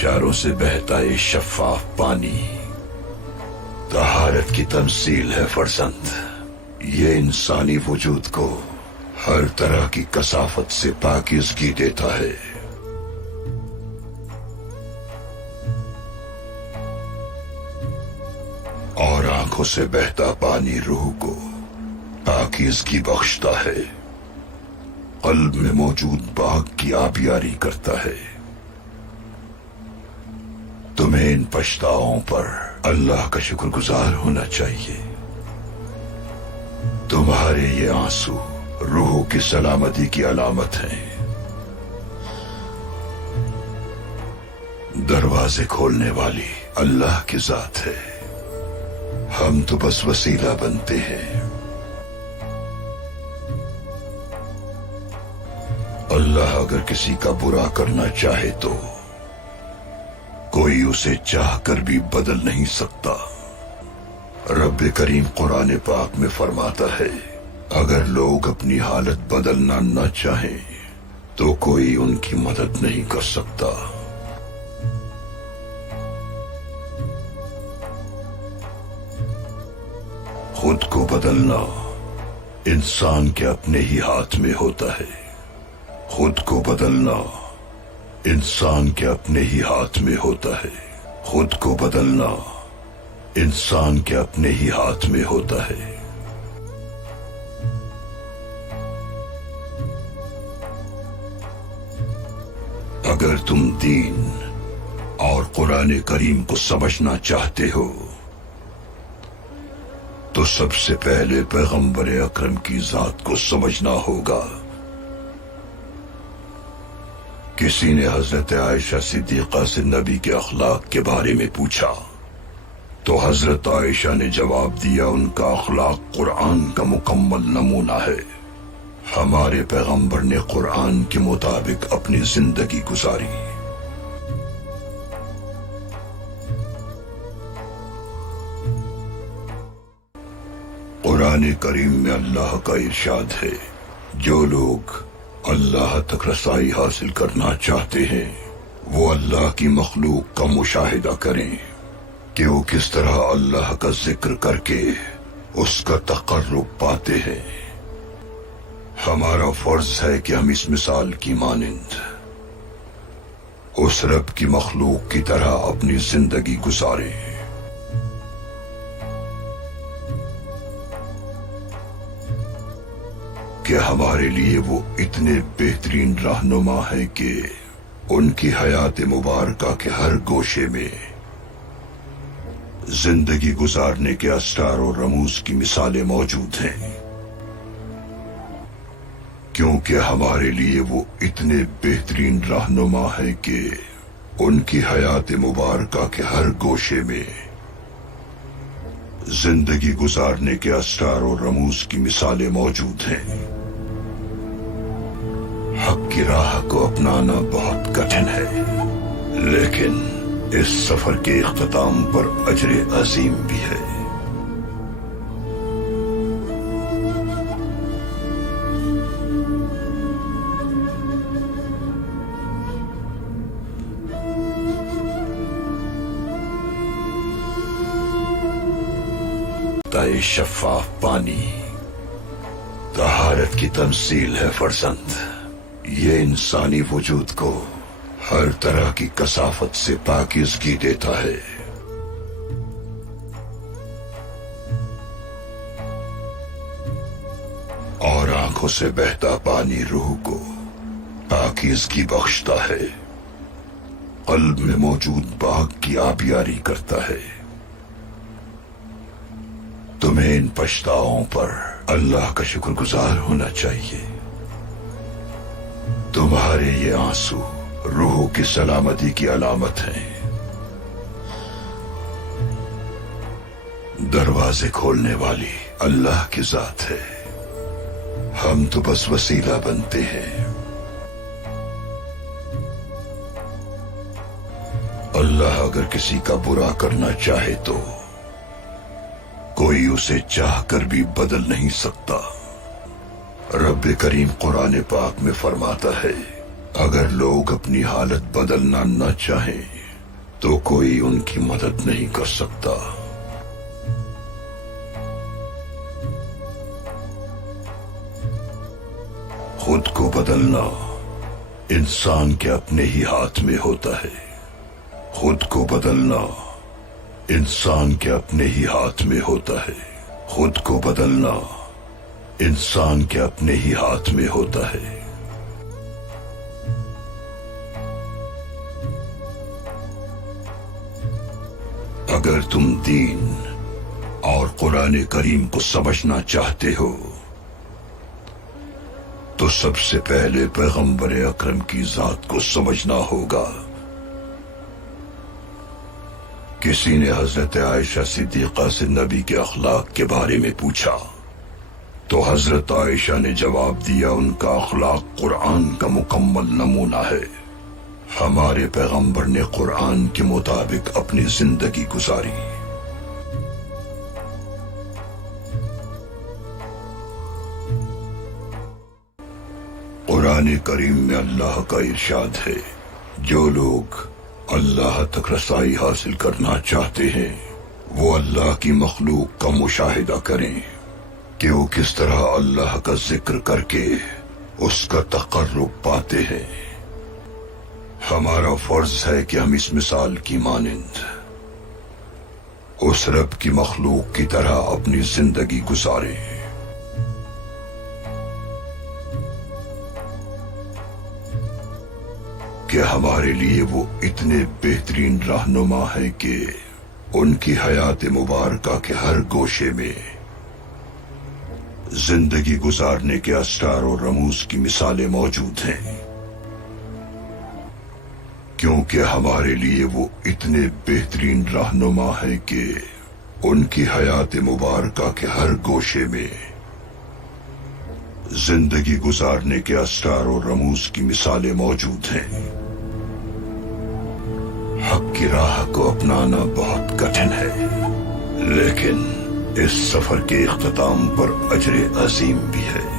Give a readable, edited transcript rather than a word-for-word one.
اشاروں سے بہتا یہ شفاف پانی طہارت کی تمثیل ہے فرزند. یہ انسانی وجود کو ہر طرح کی کثافت سے پاکیزگی دیتا ہے. اور آنکھوں سے بہتا پانی روح کو پاکیزگی بخشتا ہے. قلب میں موجود باغ کی آبیاری کرتا ہے. تمہیں ان پچھتاؤں پر اللہ کا شکر گزار ہونا چاہیے. تمہارے یہ آنسو روح کی سلامتی کی علامت ہیں. دروازے کھولنے والی اللہ کی ذات ہے. ہم تو بس وسیلہ بنتے ہیں. اللہ اگر کسی کا برا کرنا چاہے تو کوئی اسے چاہ کر بھی بدل نہیں سکتا. رب کریم قرآن پاک میں فرماتا ہے اگر لوگ اپنی حالت بدلنا نہ چاہیں تو کوئی ان کی مدد نہیں کر سکتا. خود کو بدلنا انسان کے اپنے ہی ہاتھ میں ہوتا ہے. خود کو بدلنا انسان کے اپنے ہی ہاتھ میں ہوتا ہے. خود کو بدلنا انسان کے اپنے ہی ہاتھ میں ہوتا ہے. اگر تم دین اور قرآن کریم کو سمجھنا چاہتے ہو تو سب سے پہلے پیغمبر اکرم کی ذات کو سمجھنا ہوگا. کسی نے حضرت عائشہ صدیقہ سے نبی کے اخلاق کے بارے میں پوچھا تو حضرت عائشہ نے جواب دیا ان کا اخلاق قرآن کا مکمل نمونہ ہے. ہمارے پیغمبر نے قرآن کے مطابق اپنی زندگی گزاری. قرآن کریم میں اللہ کا ارشاد ہے جو لوگ اللہ تک رسائی حاصل کرنا چاہتے ہیں وہ اللہ کی مخلوق کا مشاہدہ کریں کہ وہ کس طرح اللہ کا ذکر کر کے اس کا تقرب پاتے ہیں. ہمارا فرض ہے کہ ہم اس مثال کی مانند اس رب کی مخلوق کی طرح اپنی زندگی گزاریں. کہ ہمارے لیے وہ اتنے بہترین رہنما ہے کہ ان کی حیات مبارکہ کے ہر گوشے میں زندگی گزارنے کے اسرار و رموز کی مثالیں موجود ہیں. کیونکہ ہمارے لیے وہ اتنے بہترین رہنما ہے کہ ان کی حیات مبارکہ کے ہر گوشے میں زندگی گزارنے کے اسرار و رموز کی مثالیں موجود ہیں. حق کی راہ کو اپنانا بہت کٹھن ہے لیکن اس سفر کے اختتام پر اجر عظیم بھی ہے. شفاف پانی طہارت کی تمثیل ہے فرزند. یہ انسانی وجود کو ہر طرح کی کثافت سے پاکیزگی دیتا ہے. اور آنکھوں سے بہتا پانی روح کو پاکیزگی بخشتا ہے. قلب میں موجود باغ کی آبیاری کرتا ہے. تمہیں ان پچھتاؤں پر اللہ کا شکر گزار ہونا چاہیے. تمہارے یہ آنسو روح کی سلامتی کی علامت ہیں. دروازے کھولنے والی اللہ کی ذات ہے. ہم تو بس وسیلہ بنتے ہیں. اللہ اگر کسی کا برا کرنا چاہے تو کوئی اسے چاہ کر بھی بدل نہیں سکتا. رب کریم قرآن پاک میں فرماتا ہے اگر لوگ اپنی حالت بدلنا نہ چاہیں تو کوئی ان کی مدد نہیں کر سکتا۔ خود کو بدلنا انسان کے اپنے ہی ہاتھ میں ہوتا ہے۔ خود کو بدلنا انسان کے اپنے ہی ہاتھ میں ہوتا ہے۔ خود کو بدلنا انسان کے اپنے ہی ہاتھ میں ہوتا ہے۔ اگر تم دین اور قرآن کریم کو سمجھنا چاہتے ہو تو سب سے پہلے پیغمبر اکرم کی ذات کو سمجھنا ہوگا۔ کسی نے حضرت عائشہ صدیقہ سے نبی کے اخلاق کے بارے میں پوچھا تو حضرت عائشہ نے جواب دیا، ان کا اخلاق قرآن کا مکمل نمونہ ہے۔ ہمارے پیغمبر نے قرآن کے مطابق اپنی زندگی گزاری۔ قرآن کریم میں اللہ کا ارشاد ہے، جو لوگ اللہ تک رسائی حاصل کرنا چاہتے ہیں وہ اللہ کی مخلوق کا مشاہدہ کریں کہ وہ کس طرح اللہ کا ذکر کر کے اس کا تقرب پاتے ہیں۔ ہمارا فرض ہے کہ ہم اس مثال کی مانند اس رب کی مخلوق کی طرح اپنی زندگی گزاریں۔ کہ ہمارے لیے وہ اتنے بہترین رہنما ہے کہ ان کی حیات مبارکہ کے ہر گوشے میں زندگی گزارنے کے اسرار و رموز کی مثالیں موجود ہیں۔ کیونکہ ہمارے لیے وہ اتنے بہترین رہنما ہے کہ ان کی حیات مبارکہ کے ہر گوشے میں زندگی گزارنے کے اسرار و رموز کی مثالیں موجود ہیں۔ حق کی راہ کو اپنانا بہت کٹھن ہے، لیکن اس سفر کے اختتام پر اجر عظیم بھی ہے۔